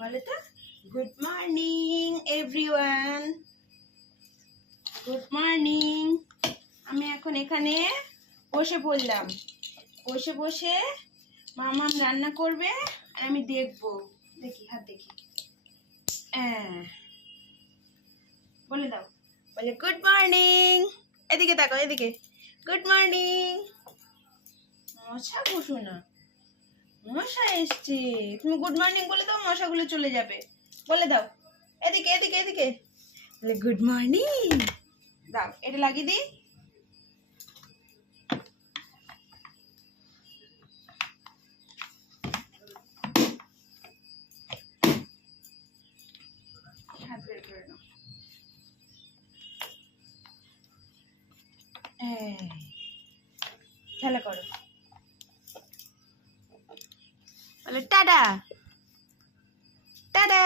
বলে তো good morning everyone, good morning. আমি এখন এখানে বসে পড়লাম, বসে বসে মামাম রান্না করবে আর আমি দেখবো। দেখি হাত দেখি, বলে দাও, বলে গুড মর্নিং। এদিকে তাকো, এদিকে গুড মর্নিং। মশা বসো না, মশা এসছে। তুমি গুড মর্নিং বলে দাও, মশাগুলো চলে যাবে। বলে দাও, এদিকে এদিকে এদিকে, বলে গুড মর্নিং। দাও, এটা লাগিয়ে দিই। হাত বের করে নাও। খেলা করো, বলে টাটা টাটা।